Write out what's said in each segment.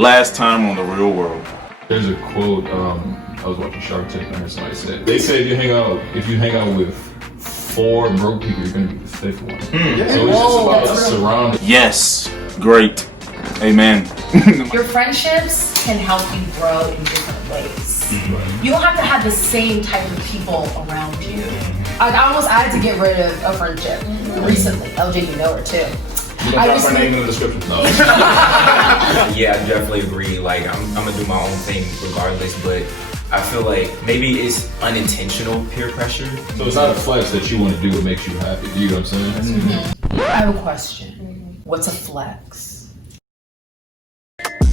last time on The Real World. There's a quote. I was watching Shark Tank and I heard somebody said. They say if you hang out with 4 broke people, you're gonna be the 5th one. So it's just about surrounding. Yes, great. Amen. Your friendships can help you grow in different ways. You don't have to have the same type of people around you. I almost had to get rid of a friendship recently. LJ, you know her too. You gonna drop her name in the description? No. Yeah, I definitely agree. Like, I'm gonna do my own thing regardless, but I feel like maybe it's unintentional peer pressure. So it's not a flex that you want to do what makes you happy. You know what I'm saying? I have a question. What's a flex?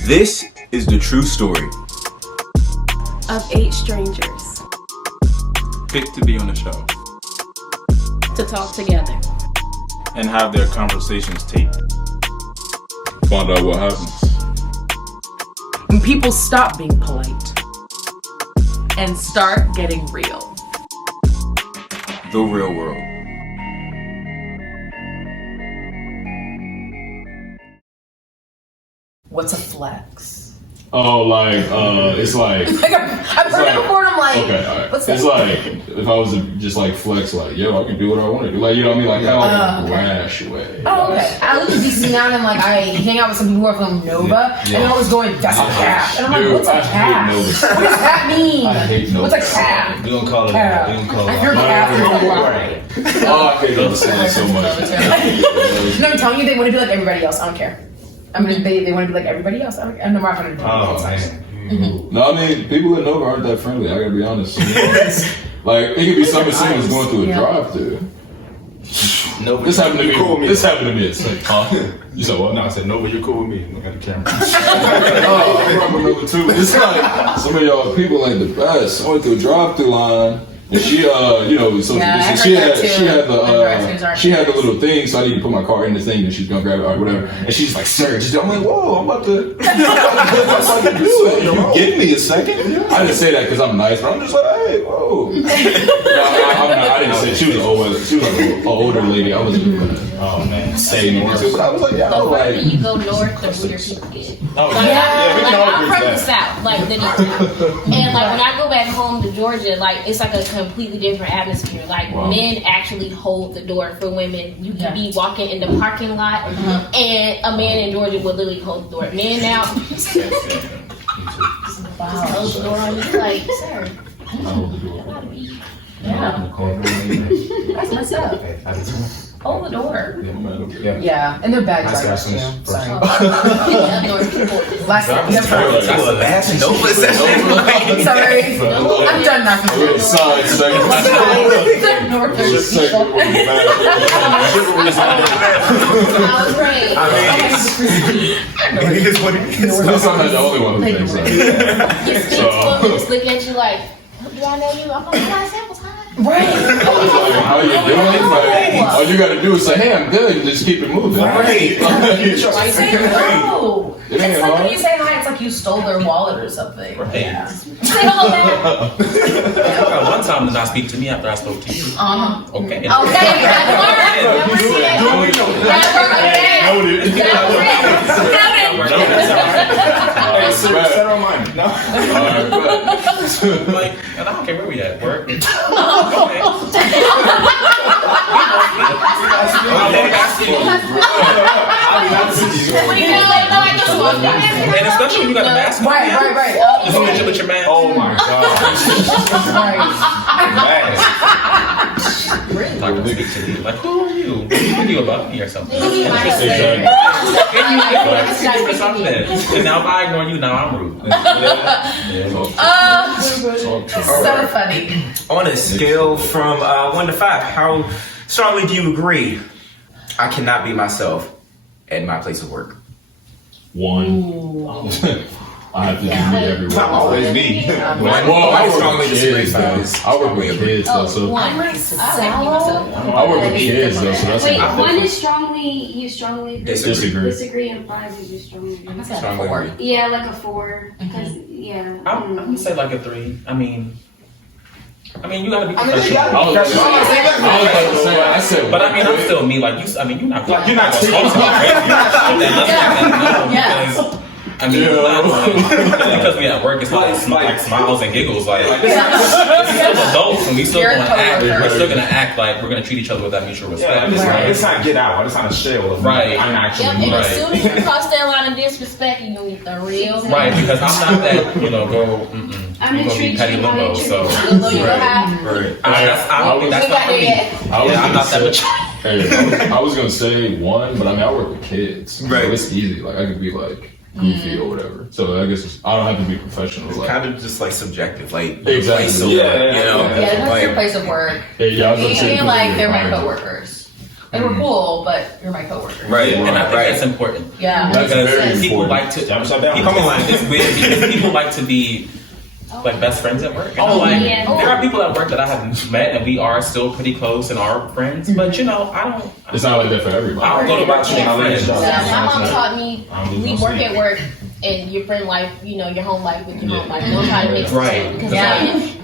This is the true story of 8 strangers Picked to be on the show to talk together. and have their conversations taped. Find out what happens. When people stop being polite and start getting real. The Real World. What's a flex? Oh, like, it's like. I've heard it before and I'm like, Okay, alright. what's that? It's like, if I was to just like flex, like, yo, I can do what I want to do. Like, you know what I mean? Like, kind of like a rash way. Oh, okay. I live in DC now and I'm like, I hang out with some people who are from Nova and they're always going, that's a cap. And I'm like, what's a cap? What does that mean? I hate Nova. What's a cap? We gonna call it Cap. We gonna call I it heard cap is a lie. Oh, I hate Nova saying so much. No, I'm telling you, they want to be like everybody else. I don't care. I mean, they want to be like everybody else. I'm not going to do man. No, I mean, people in Nova aren't that friendly. I gotta be honest. Like, it could be something someone's going through a drive-through. Nova, This happened to me. cool with me. This happened to me. It's like, huh? You said what? No, I said, Nova, you're cool with me. Look at the camera. Oh, I'm from Nova too. It's like some of y'all people ain't the best. I went through a drive-through line. And she, you know, so Yeah, she I heard that had too. she had the little thing, so I need to put my car in the thing, and she's gonna grab it or whatever. And she's like, "Sir," I'm like, "Whoa, I'm about to, you give me a second." I didn't say that because I'm nice, but I'm just like, "Hey, whoa." No, I didn't say she was older. She was like an older lady. I wasn't gonna say anything to her, but I was like, "Yeah, The further like." you go north, the ruder people get. Oh, Like, yeah, we can all I'm agree from with the that. south, like the South. And like when I go back home to Georgia, like it's like a completely different atmosphere. Like men actually hold the door for women. You can be walking in the parking lot, and a man in Georgia would literally hold the door. Men now, just hold the door on you, like, sir. That's messed up. Okay, I did too. Hold the door. Yeah. Yeah, and they're bad Nice drivers guys too. finish Sorry. Yeah, north people. Last Last Nova session. Sorry. I'm done now. Real side segment. Northern people. I was right. It is what it is. I'm not the only one who thinks that. You speak to them, just look at you like, do I know you? I'm like, yeah, samples high. Right. How you doing? Like, all you gotta do is say, "Hey, I'm good," and just keep it moving. Right. Say hello. It ain't It's like when hard. you say hi, it's like you stole their wallet or something. Right. Yeah. Say hello back. One time did not speak to me after I spoke to you. Uh-huh. Okay. Okay, that's Set our mind. No. Like, I don't care where we at. Work. And especially when you got a mask on. Right. You don't get you with your mask. Oh my god. Mask. Like, speak to me. Like, who are you? What do you think about me or something? And now if I ignore you, now I'm rude. So funny. On a scale from 1 to 5, how strongly do you agree I cannot be myself at my place of work? 1. I have to be me everywhere. Always me. Well, I strongly disagree. I work with kids though, so I work with kids though, so that's Wait, a 1 is you strongly disagree, and 5 is you strongly agree. Strongly. Yeah, like a 4. Because I'm gonna say like a 3. I mean, you gotta be I professional. was about to say, I said, But I mean, I'm still me. Like you. I mean, you're not. You're not supposed to be crazy. Yeah. I mean, because we at work, it's not like smiles and giggles. Like we're still adults, and we still gonna act. We're still gonna act like we're gonna treat each other with that mutual respect. It's not get out. It's not a shell of right. I'm actually and as soon as you cross that line of disrespect, you gonna get the real. Right, because I'm not that girl. I'm gonna be petty limbo. So limbo you gonna have. I don't think that's not for me. I'm not that mature. I was gonna say one, but I mean I work with kids, right? So it's easy. Like I could be like goofy or whatever. So I guess I don't have to be professional. It's kind of just like subjective, like exactly. So, you know, that's your place of work. Yeah, I was me, like they're my coworkers. They were cool, but you're my coworkers. Right, and I think that's important. Yeah, that's very people important. like to. It's weird because people like to be. Like best friends at work. And there are people at work that I have met and we are still pretty close and are friends. But I don't. It's not like that for everybody. I don't go to work with my friends. My mom taught me we work at work and your friend life, your home life with your home life. Don't try to mix it. Right. Because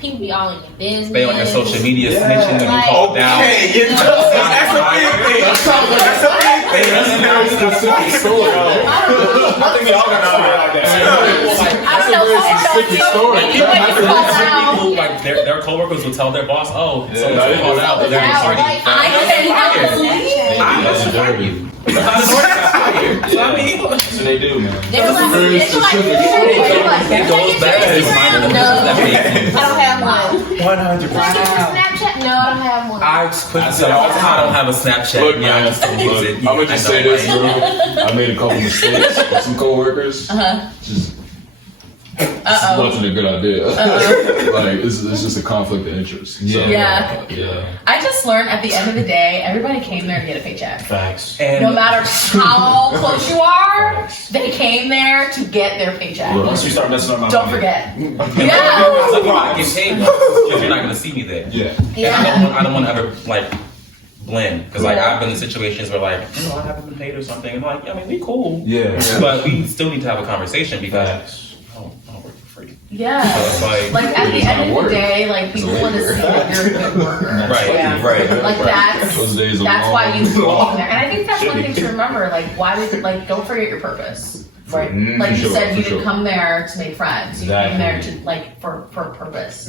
people be all in your business. They on your social media snitching when you call down. That's a big thing. That's a story. I think we all got a story like that. That's a very specific story. People like their coworkers will tell their boss, "Oh, so they called out. They're in a party." That's dirty. So I mean, So they do, man. That's a very specific story. It goes back to this minor differences that make I don't have one. 100%. Snapchat? No, I don't have one. I quickly said all the time I don't have a Snapchat. Look, Yeah, I man, just don't use it. I'm gonna just say this, bro. I made a couple mistakes with some coworkers. Just wasn't a good idea. Like it's just a conflict of interest. So, Yeah. I just learned at the end of the day, everybody came there to get a paycheck. Facts. And No matter how close you are, they came there to get their paycheck. Once you start messing up my Don't money. forget. I Yeah. get paid because you're not gonna see me there. Yeah. And I don't want to ever like blend because like I've been in situations where like I haven't been paid or something and like I mean we cool. Yeah. But we still need to have a conversation because I don't work for free. Yeah. So it's Like at the end of the day, like people want to see that you're a good worker. Right. Yeah. Right. Like Those days are that's long. why you belong there. And I think that's one thing to remember. Like why did don't forget your purpose. Right. Like you said, you didn't come there to make friends. You came there to for a purpose.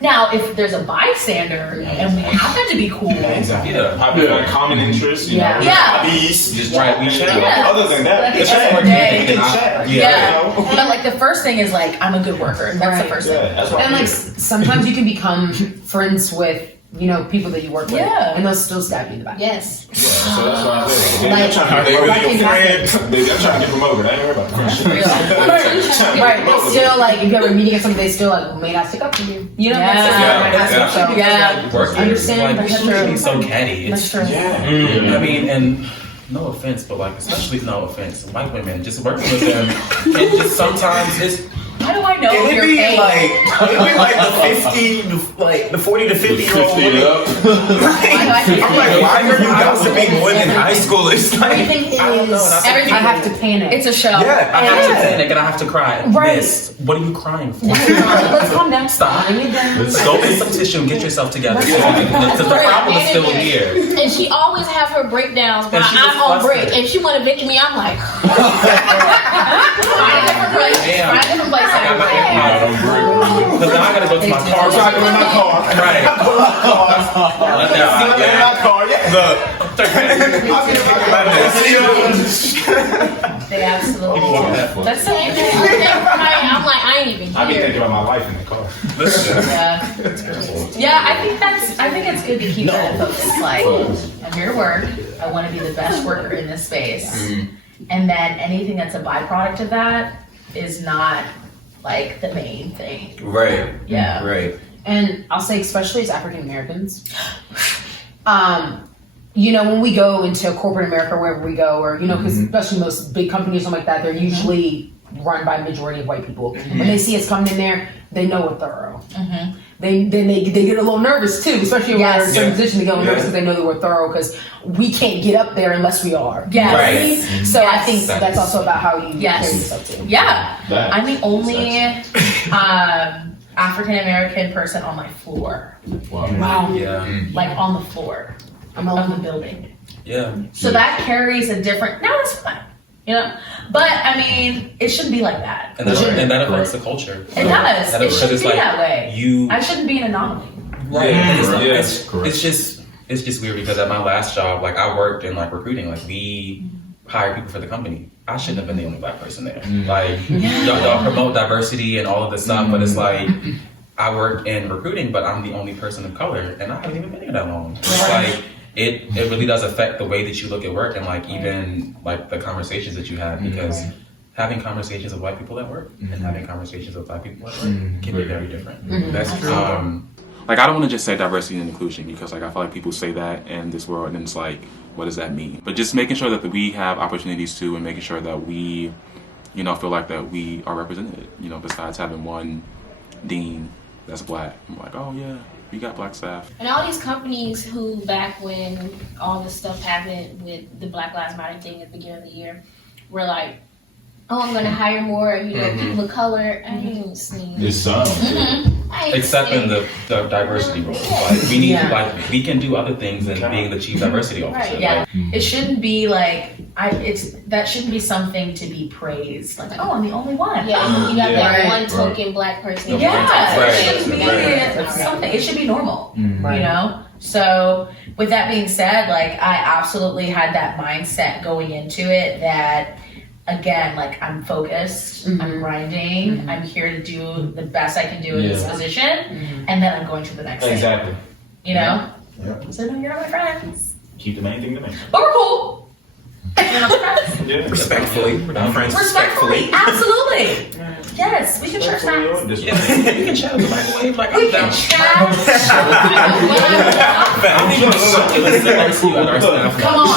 Now, if there's a bystander and we happen to be cool, Exactly. Yeah. Common interests. Yeah. Hobbies. Just right. We chat. Yeah. Other than that, But at the end of the day, Yeah. But like the first thing is like I'm a good worker. That's the first thing. That's why And like sometimes you can become friends with people that you work with, and they'll still stab you in the back. Yes. so that's why I say. Like, I'm trying to get promoted. I ain't worried about the friendship. Right, but still, like, if you have a meeting or something, they still like may not stick up to you. You know, Work understand. like, we shouldn't be so catty. That's true. I mean, and no offense, but like, especially no offense, white women, just working with them, and just sometimes it's. How do I know It'd you're be paid? like the 40 to 50 year old women. up. I'm like, why are you gossiping more than high schoolers? Like, Everything I don't know, is. that's Everything. I have to panic. It's a show. Yeah. I have to panic and I have to cry. Right. Miss, what are you crying for? Let's calm down. Stop. Bring it down. Go get some tissue and get yourself together. Because the problem is still here. And she always have her breakdowns while And she I'm just on break. flustered. If she want to victim me, I'm like, Find a different place. Damn. Find a different place. I got my AirPods. Because now I gotta go to my car. Right. They absolutely. That's so interesting. I'm like, I ain't even I be here. thinking about my life in the car. Yeah, I think it's good to keep that focus. Like, I'm here to work. I want to be the best worker in this space, and then anything that's a byproduct of that is not like the main thing. Right. Yeah. Right. And I'll say, especially as African Americans, when we go into corporate America, wherever we go, or, because especially most big companies, something like that, they're usually run by a majority of white people. When they see us coming in there, they know we're thorough. They get a little nervous too, especially when we're in a certain position. They get a little nervous because they know that we're thorough because we can't get up there unless we are. Yes. Right. So I think that's also about how you Yes. carry yourself too. Yeah. That. I'm the only African American person on my floor. Wow. Yeah. Like on the floor of the building. Yeah. So that carries a different. No, it's fine. You know, but I mean, it shouldn't be like that. And that affects the culture. It does. It shouldn't be that way. I shouldn't be an anomaly. Right. It's just weird because at my last job, like I worked in like recruiting, like we hired people for the company. I shouldn't have been the only black person there. Like y'all promote diversity and all of this stuff, but it's like I work in recruiting, but I'm the only person of color, and I haven't even been here that long. It's like it really does affect the way that you look at work and like even like the conversations that you have, because having conversations with white people at work and having conversations with black people at work can be very different. That's true. Like, I don't want to just say diversity and inclusion because, like, I feel like people say that in this world and it's like, what does that mean? But just making sure that we have opportunities too, and making sure that we, you know, feel like that we are represented, you know, besides having one dean that's black. I'm like, oh yeah, we got black staff. And all these companies who, back when all this stuff happened with the Black Lives Matter thing at the beginning of the year, were like, oh, I'm going to hire more, you know, people of color. I ain't seen It's some. Except in the diversity role. Like we need like we can do other things than being the chief diversity officer. Right, yeah. Like, It shouldn't be like that shouldn't be something to be praised. Like, oh, I'm the only one. Yeah, you got that one token black person. Yeah, it shouldn't be something. It should be normal. You know. So with that being said, like I absolutely had that mindset going into it that. Again, like I'm focused, I'm grinding, I'm here to do the best I can do in this position, and then I'm going to the next thing. Exactly. You know? Yeah. So no, you're my friends. Keep the main thing the main. But we're cool. You're not my friends. Respectfully. Friends Respectfully. Absolutely. Yes, we can share snacks. we can chat with the microwave. Like We I'm can down. chat. Come on.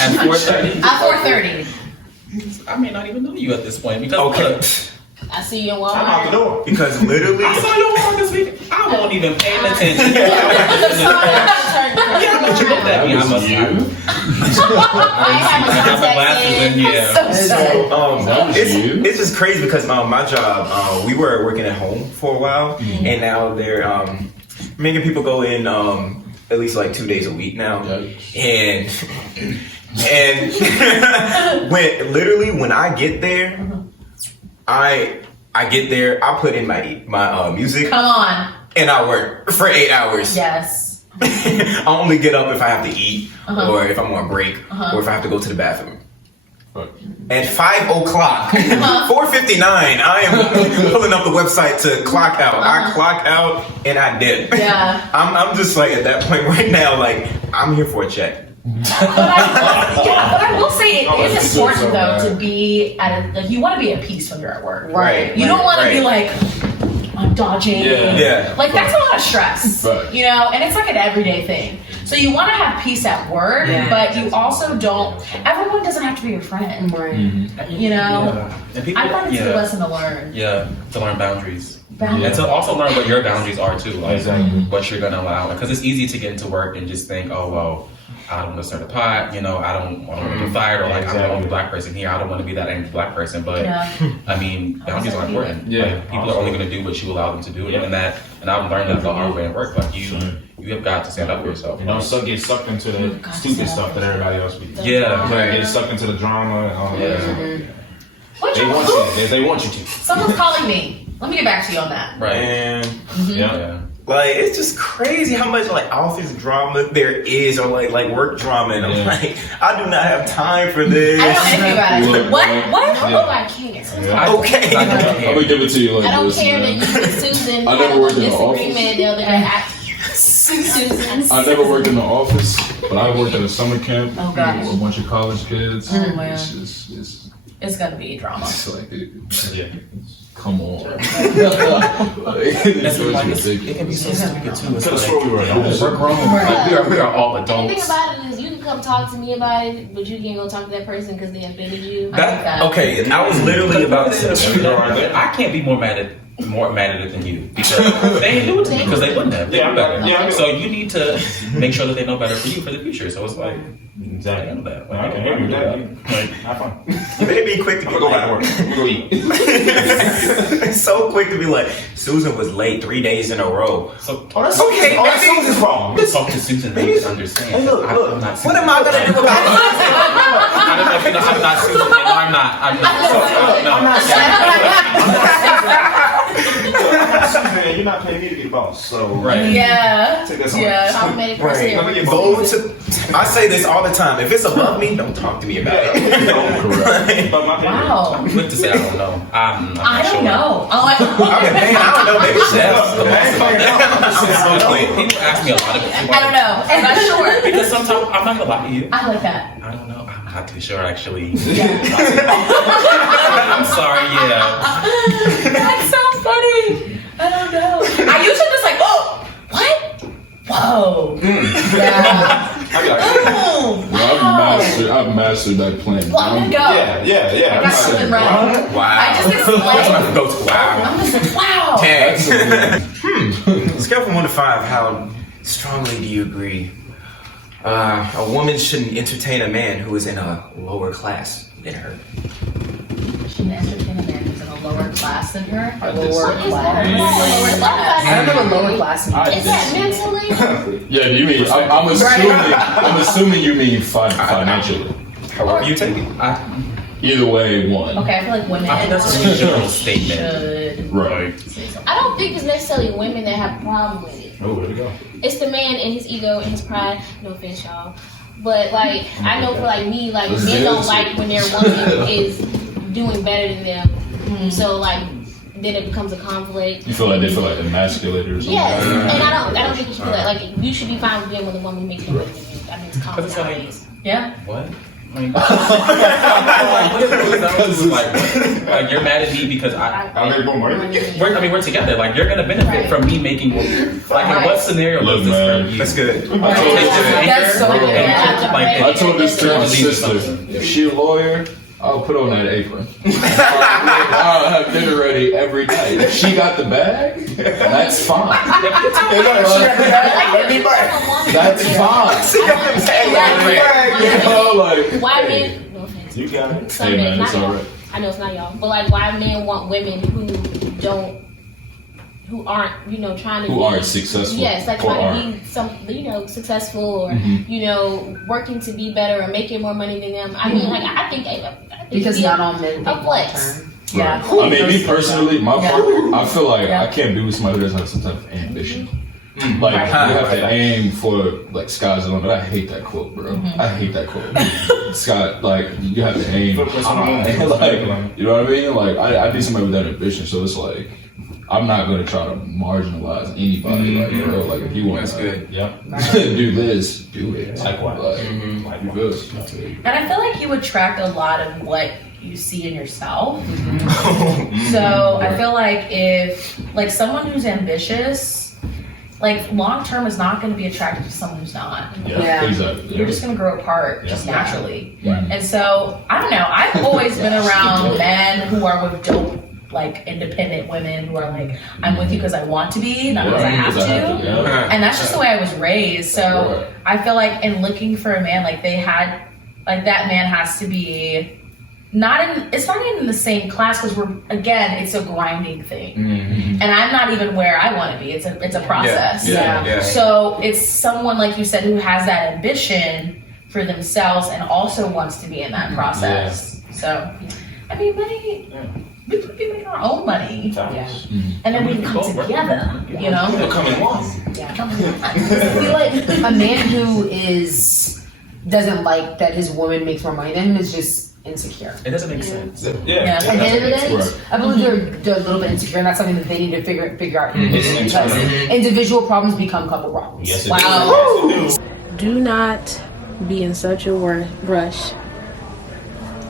At 4:30. At 4:30. I may not even know you at this point because I see you in Walmart. I'm out the door. Because literally, I saw you on this week. I won't even pay attention. Yeah, but you looked at me. I must I got my glasses in. Yeah. it's just crazy because my job, we were working at home for a while, and now they're making people go in at least like 2 days a week now, and when I get there. I get there, I put in my music. Come on. And I work for 8 hours. Yes. I only get up if I have to eat, or if I'm on break, or if I have to go to the bathroom. At 5 o'clock, 4:59, I am pulling up the website to clock out. I clock out and I dip. Yeah. I'm just like at that point right now, like I'm here for a check. But I will say it is important though to be like you want to be at peace when you're at work. Right. You don't want to be like I'm dodging. Yeah. Like that's a lot of stress. Right. You know, and it's like an everyday thing. So you want to have peace at work, but you also don't. Everyone doesn't have to be your friend. Right. You know. And people, I find it's a lesson to learn. Yeah, to learn boundaries. And to also learn what your boundaries are too, like what you're gonna allow. Because it's easy to get into work and just think, oh well. I don't want to start a pot, you know, I don't want to get fired, or like I'm the only black person here, I don't want to be that angry black person, but I mean, boundaries are important. Like, people are only going to do what you allow them to do, and I've learned that the hard way at work, like you have got to stand up for yourself. You don't get sucked into the stupid stuff that everybody else be doing. Yeah. Get sucked into the drama and all that. They want you to. Someone's calling me. Let me get back to you on that. Right. And Yeah. like it's just crazy how much like office drama there is, or like work drama, and I'm like, I do not have time for this. I don't know anything about it. What? I care. Okay. I'm gonna give it to you like I don't this. care that you and Susan I never had a worked in the disagreement the other day. Susan. I never worked in the office, but I worked at a summer camp Oh, gosh. with a bunch of college kids. Oh, man. It's gonna be drama. like, come on. That's like, it can be so stupid too. It's like, we're grown. Like, we are all The thing adults. about it is you can come talk to me about it, but you can't go talk to that person because they offended you. Okay, I was literally about to. I can't be more mad at more mad at it than you because they ain't do it to you because they wouldn't have. They knew better. Yeah. So you need to make sure that they know better for you for the future. So it's like Exactly. I know that. I can hear you with that. Like, have fun. They be quick to I'm be gonna go back to like, work. I'm gonna go eat. so quick to be like, Susan was late 3 days in a row. So That's okay. Oh, that's Susan's problem. talk to Susan and understand. Hey, look, I'm not what am I gonna do about it? I don't know if you know, I'm not Susan. No, I'm not. I'm not. Man, you're not paying me to be the boss, so Right. Yeah. take that Yeah. How many percent? Let me get Go both. to, I say this all the time. If it's above me, don't talk to me about it. Correct. But my Wow. I'm quick to say I don't know. I'm not I sure. don't know. Oh, I mean, man, I don't know. Maybe That's the most Chef. People ask me a lot of I don't know. I'm not sure. because sometimes I'm not gonna lie to you. I like that. I don't know. I'm not too sure actually. Yeah. I'm sorry. Yeah. That's so funny. I don't know. I usually just like, oh, what? Whoa. Yeah. I'd be like, Oh, wow. I've mastered that plan. Well, I'm gonna go. yeah. I got something right. Wow. I just That's explained. my go-to. Wow. I'm just like, wow. Tag. Scale from 1 to 5. How strongly do you agree? A woman shouldn't entertain a man who is in a lower class than her. She entertain a man who's in a lower class than her. I did Lower say- class. Lower class. I don't know what lower class means. Is that mentally? Yeah, do you mean? I'm assuming you mean financially. However you take it. Either way, one. Okay, I feel like women I think that's a general statement. should Right. say something. I don't think it's necessarily women that have a problem with it. oh, there we go. It's the man and his ego and his pride. No offense, y'all. But like, I know for like me, like men don't like when their woman is doing better than them. So like, then it becomes a conflict. You feel like they feel like emasculated or something? Yes, and I don't think you should feel that. Like, you should be fine with being with a woman who makes more money than you. I mean, it's common Because it's like- nowadays. Yeah. What? Like, like you're mad at me because I make more money. we're together. Like you're gonna benefit from me making more. Like in what scenario Look, was this man. for you? That's good. That's so good. I told this to my Believe sister. something. If she a lawyer, I'll put on that apron. I'll have dinner ready every night. If she got the bag, that's fine. That's fine. You know, like, Why men? No offense. You got it. Some Hey, men, man, not it's y'all. alright. I know it's not y'all, but like, why men want women who aren't, you know, trying to who be, aren't successful. yes, like or trying to be some, you know, successful or you know, working to be better or making more money than them. I mean, like, I think Because it'd be not all men think a long flex. term. Yeah. I mean, me personally, my Yeah. partner, I feel like Yeah. I can't be with somebody who doesn't have some type of ambition. Like, Right. you have to aim for, like, sky's the limit. I hate that quote, bro. I hate that quote. Scott, like, you have to aim high. Like, you know what I mean? Like, I need somebody with that ambition, so it's like, I'm not going to try to marginalize anybody. Like, bro, like, if you want That's good. Yep. do this, do it. Likewise. Like, you feel? And I feel like you attract a lot of what you see in yourself. So I feel like if, like, someone who's ambitious, like, long term is not going to be attracted to someone who's not. Yeah. Exactly. You're just going to grow apart just Yeah. naturally. Yeah. And so, I don't know. I've always been around men who are with dope, like, independent women who are like, I'm with you because I want to be, not because I have to. Yeah. And that's just the way I was raised. So I feel like in looking for a man, like, they had, like, that man has to be it's not even in the same class because it's a grinding thing. And I'm not even where I want to be. It's a process. Yeah. So it's someone, like you said, who has that ambition for themselves and also wants to be in that process. So, I mean, money, we could be making our own money. Yeah. And then we can come together, you know? They'll come in one. I feel like a man who doesn't like that his woman makes more money than him is just insecure. It doesn't make sense. Yeah. At the end of the day, Right. I believe they're a little bit insecure, and that's something that they need to figure out individually, It's because internal. individual problems become couple problems. Yes, it Wow. is. Do not be in such a rush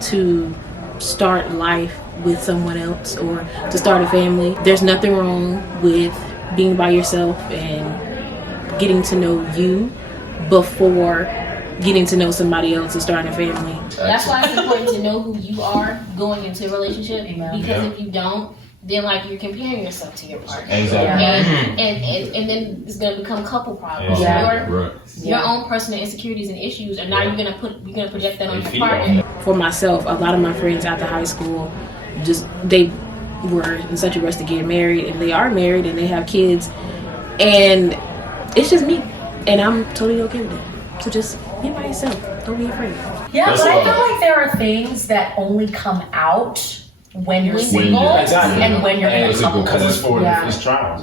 to start life with someone else or to start a family. There's nothing wrong with being by yourself and getting to know you before getting to know somebody else and starting a family. That's why it's important to know who you are going into a relationship. Amen. Because if you don't, then like you're comparing yourself to your partner. Exactly. And then it's gonna become couple problems. Your own personal insecurities and issues, and now you're gonna project that on your partner. For myself, a lot of my friends after high school, they were in such a rush to get married, and they are married and they have kids, and it's just me, and I'm totally okay with that. So just be by yourself. Don't be afraid. Yeah, but I feel like there are things that only come out when you're single and when you're in a couple. Because it's trials.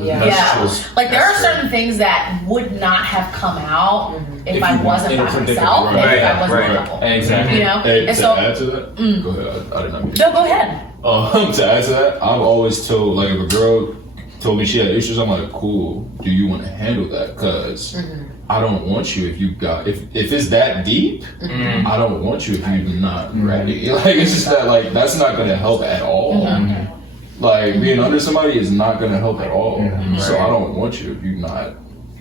Like there are certain things that would not have come out if I wasn't by myself and if I wasn't in a couple. Exactly. You know? Hey, And to so, add to that, go ahead. I did not mean no, go ahead. To add to that, I've always told, like, if a girl told me she had issues, I'm like, cool, do you want to handle that? Because I don't want you if it's that deep, I don't want you if you're not ready. Like, it's just that, like, that's not going to help at all. Like, being under somebody is not going to help at all. So I don't want you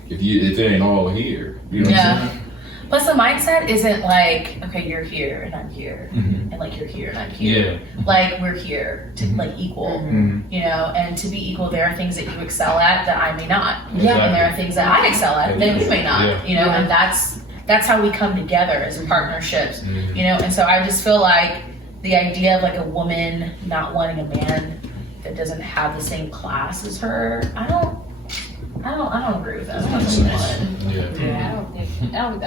if it ain't all here. You know what I'm saying? Plus the mindset isn't like, okay, you're here and I'm here, and like you're here and I'm here. Like we're here to like equal, you know, and to be equal, there are things that you excel at that I may not. And there are things that I excel at that you may not, you know, and that's how we come together as partnerships, you know, and so I just feel like the idea of like a woman not wanting a man that doesn't have the same class as her, I don't agree with that. I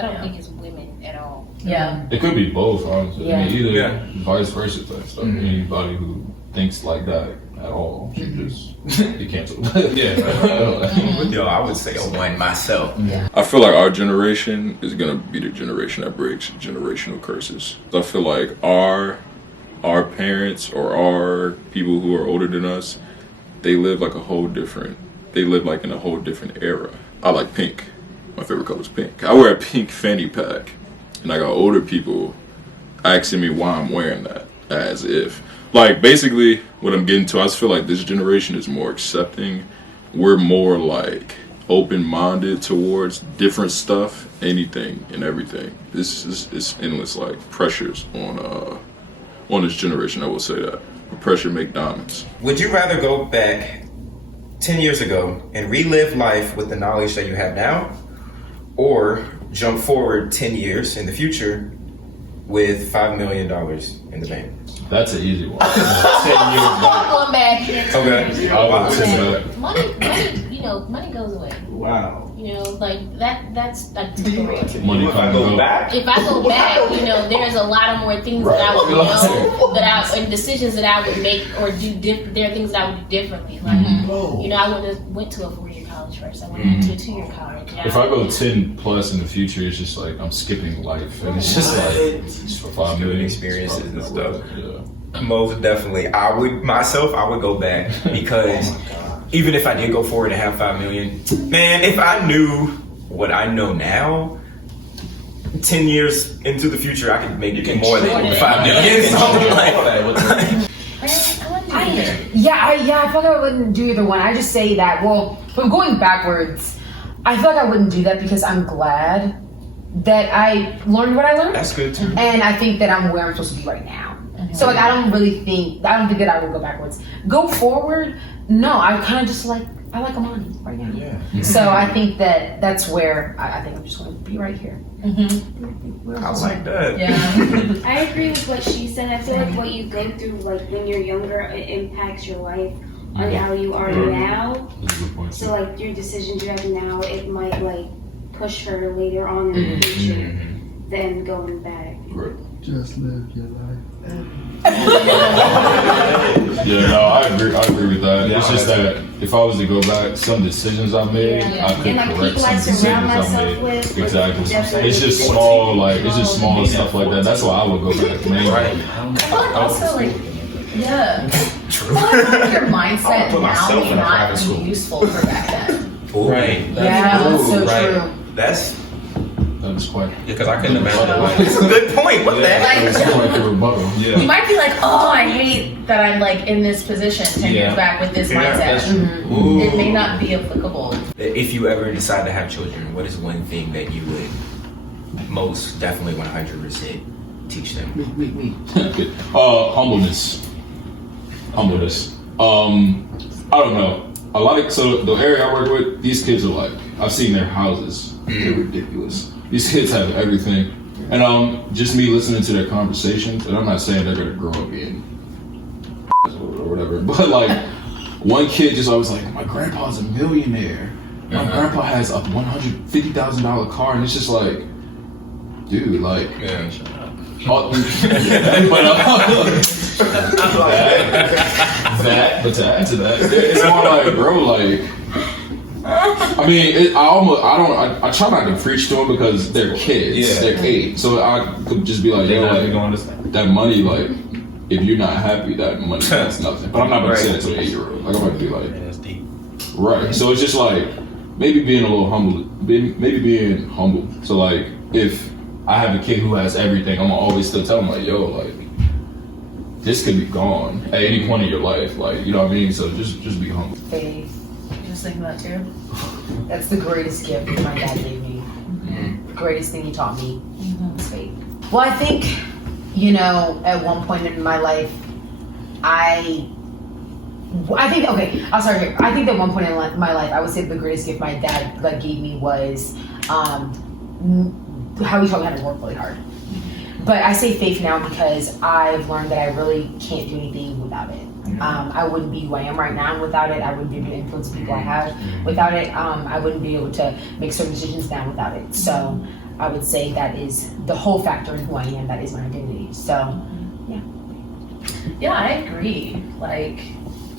don't think it's women at all. Yeah. It could be both, honestly. I mean, either Yeah. vice versa type stuff. Anybody who thinks like that at all should just be canceled. With y'all, I would say a one myself. I feel like our generation is gonna be the generation that breaks generational curses. I feel like our parents or our people who are older than us, they live like in a whole different era. I like pink. My favorite color is pink. I wear a pink fanny pack, and I got older people asking me why I'm wearing that, as if, like, basically what I'm getting to, I just feel like this generation is more accepting. We're more like open-minded towards different stuff, anything and everything. This is endless like pressures on this generation. I will say that. But pressure make diamonds. Would you rather go back 10 years ago and relive life with the knowledge that you have now, or jump forward 10 years in the future with $5 million in the bank? That's an easy one. 10 years back. Going back. Okay. I'll say that. Money goes away. Wow. You know, like that's temporary. Money If I go back? If I go back, you know, there's a lot of more things that I would know, and decisions that I would make or do. There are things that I would do differently. Like, you know, I wouldn't have went to a 4-year college first. I went to a 2-year college. If I go 10 plus in the future, it's just like I'm skipping life, and it's just like it's for 5 million experiences and stuff. Yeah. Most definitely. I would go back because even if I did go forward and have 5 million, man, if I knew what I know now, 10 years into the future, I could make more than 5 million. Something like that. I feel like I wouldn't do either one. I just say that, well, from going backwards, I feel like I wouldn't do that because I'm glad that I learned what I learned. That's good too. And I think that I'm where I'm supposed to be right now. So like I don't think that I would go backwards. Go forward, no, I kind of just like, I like Imani right now. Yeah. So I think that's where I think I'm just going to be right here. I like that. Yeah. I agree with what she said. I feel like what you go through, like when you're younger, it impacts your life on how you are now. So like your decisions you have now, it might like push her later on in the future than going back. Just live your life. Yeah, no, I agree with that. It's just that if I was to go back, some decisions I made, I could correct some decisions I made. Exactly. It's just small, small stuff like that. That's why I would go back. I feel like also like, true. Your mindset now may not be useful for back then. Right. That's so true. That is quite. Yeah, because I couldn't imagine. That's a good point. What the heck? That's quite the rebuttal. Yeah. You might be like, oh, I hate that I'm like in this position 10 years back with this mindset. It may not be applicable. If you ever decide to have children, what is one thing that you would most definitely 100% teach them? Humbleness. I don't know. So the area I work with, these kids are like, I've seen their houses. They're ridiculous. These kids have everything. And just me listening to their conversations, and I'm not saying they're gonna grow up being or whatever, but like one kid just always like, my grandpa's a millionaire. My grandpa has a $150,000 car, and it's just like, dude, like, but to add to that, it's more like, bro, like, I mean, I try not to preach to them because they're kids, they're 8, so I could just be like, yo, like, that money, like, if you're not happy, that money means nothing. But I'm not going to say that to an 8-year-old. Like, I'm going to be like, right. So it's just like, maybe being a little humble, maybe being humble. So like, if I have a kid who has everything, I'm gonna always still tell him like, yo, like, this could be gone at any point in your life, like, you know what I mean? So just be humble. Faith. Just thinking that too. That's the greatest gift my dad gave me. The greatest thing he taught me was faith. Well, I think, you know, at one point in my life, I'll start here. I think at one point in my life, I would say the greatest gift my dad like gave me was how he taught me how to work really hard. But I say faith now because I've learned that I really can't do anything without it. I wouldn't be who I am right now without it. I wouldn't be able to influence the people I have without it. I wouldn't be able to make certain decisions now without it. So I would say that is the whole factor in who I am. That is my identity. So, yeah. Yeah, I agree. Like,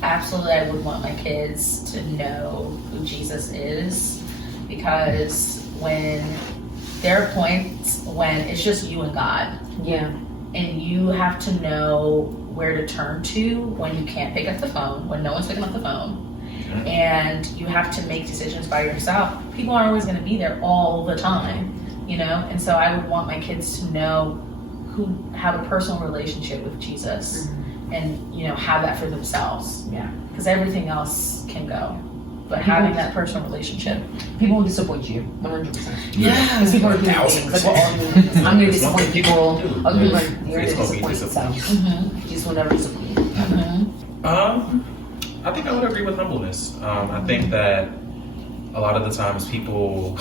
absolutely, I would want my kids to know who Jesus is, because when there are points when it's just you and God. Yeah. And you have to know where to turn to when you can't pick up the phone, when no one's picking up the phone. And you have to make decisions by yourself. People aren't always going to be there all the time, you know? And so I would want my kids to know who have a personal relationship with Jesus and, you know, have that for themselves. Yeah. Because everything else can go. But having that personal relationship. People will disappoint you, 100%. Yeah. Because people are doing things. Like, well, I'm going to disappoint people. Other people are here to disappoint themselves. Jesus will never disappoint you. I think I would agree with humbleness. I think that a lot of the times people,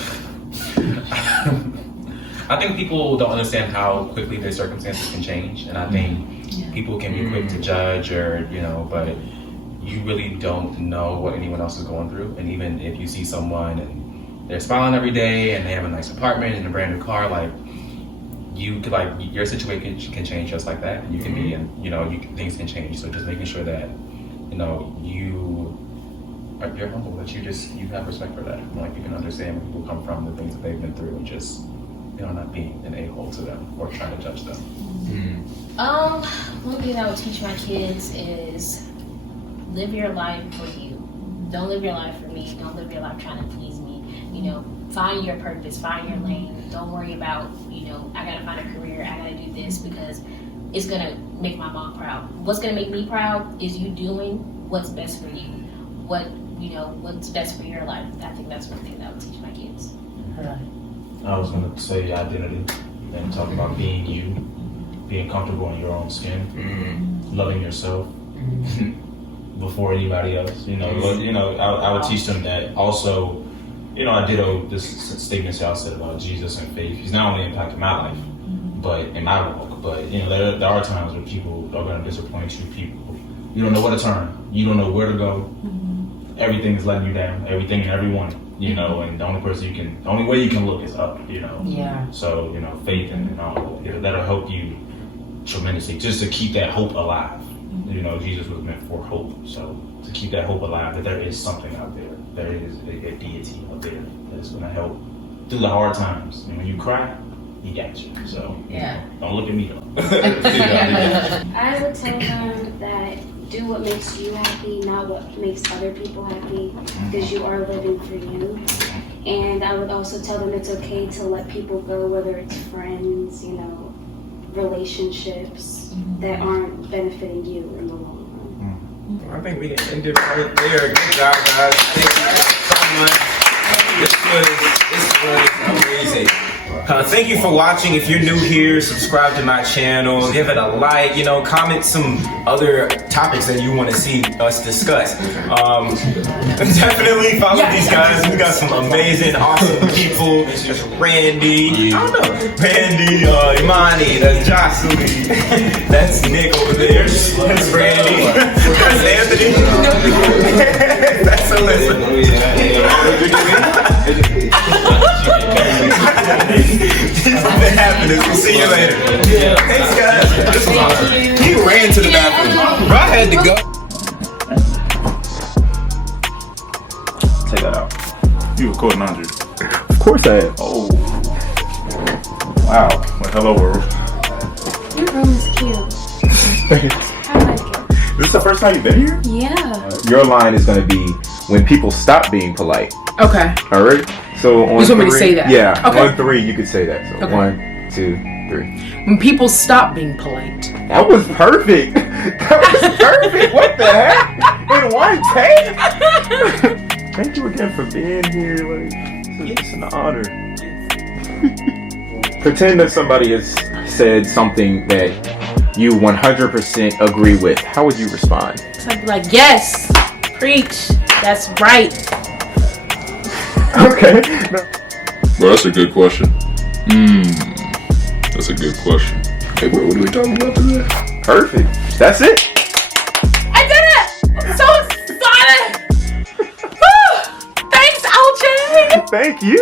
I think people don't understand how quickly their circumstances can change, and I think people can be quick to judge, or you know, but you really don't know what anyone else is going through. And even if you see someone and they're smiling every day and they have a nice apartment and a brand new car, like you could, like, your situation can change just like that. And you can be, and you know, things can change. So just making sure that, you know, you're humble, that you have respect for that. And, like, you can understand where people come from, the things that they've been through, and just, you know, not being an a-hole to them or trying to judge them. One thing I would teach my kids is live your life for you. Don't live your life for me. Don't live your life trying to please me. You know, find your purpose, find your lane. Don't worry about, you know, I gotta find a career, I gotta do this because it's gonna make my mom proud. What's gonna make me proud is you doing what's best for you. What's best for your life. I think that's one thing that I would teach my kids. I was gonna say identity and talk about being you, being comfortable in your own skin, loving yourself. Before anybody else, you know, I would teach them that. Also, you know, I ditto this statement y'all said about Jesus and faith. He's not only impacted my life, but in my walk. But you know, there are times when people are going to disappoint you. People, you don't know where to turn. You don't know where to go. Everything is letting you down. Everything and everyone, you know, and the only way you can look is up. You know. Yeah. So you know, faith and all that'll help you tremendously, just to keep that hope alive. You know, Jesus was meant for hope. So to keep that hope alive, that there is something out there. There is a deity out there that's going to help through the hard times. And when you cry, he got you. So yeah, don't look at me though. I would tell them that do what makes you happy, not what makes other people happy, because you are living for you. And I would also tell them it's okay to let people go, whether it's friends, you know, relationships that aren't benefiting you in the long run. I think we can end it right there. Good job, guys. Thank you so much. This was amazing. Thank you for watching. If you're new here, subscribe to my channel, give it a like, comment some other topics that you want to see us discuss. Definitely follow these guys. We got some amazing, awesome people. There's Brandee, Brandee, Imani, that's Jocelyn, that's Nick over there, that's Brandee, that's Anthony, that's Alyssa. Nothing happening. We'll see you later. Thanks, guys. This was awesome. He ran to the bathroom. Bro, I had to go. Take that out. You recording, Andre? Of course I am. Oh. Wow. Well, hello, world. Your room is cute. I like it. This is the first time you've been here? Yeah. Your line is going to be when people stop being polite. Okay. All right? So on You just want me to 3, say that? Yeah. Okay. On 3, you could say that. So Okay. 1, 2, 3. When people stop being polite. That was perfect. That was perfect. What the heck? In one take? Thank you again for being here. Like, it's an honor. Pretend that somebody has said something that you 100% agree with. How would you respond? So I'd be like, yes, preach. That's right. Okay. Bro, that's a good question. That's a good question. Hey, bro, what are we talking about today? Perfect. That's it. I did it! I'm so excited! Woo! Thanks, LJ! Thank you.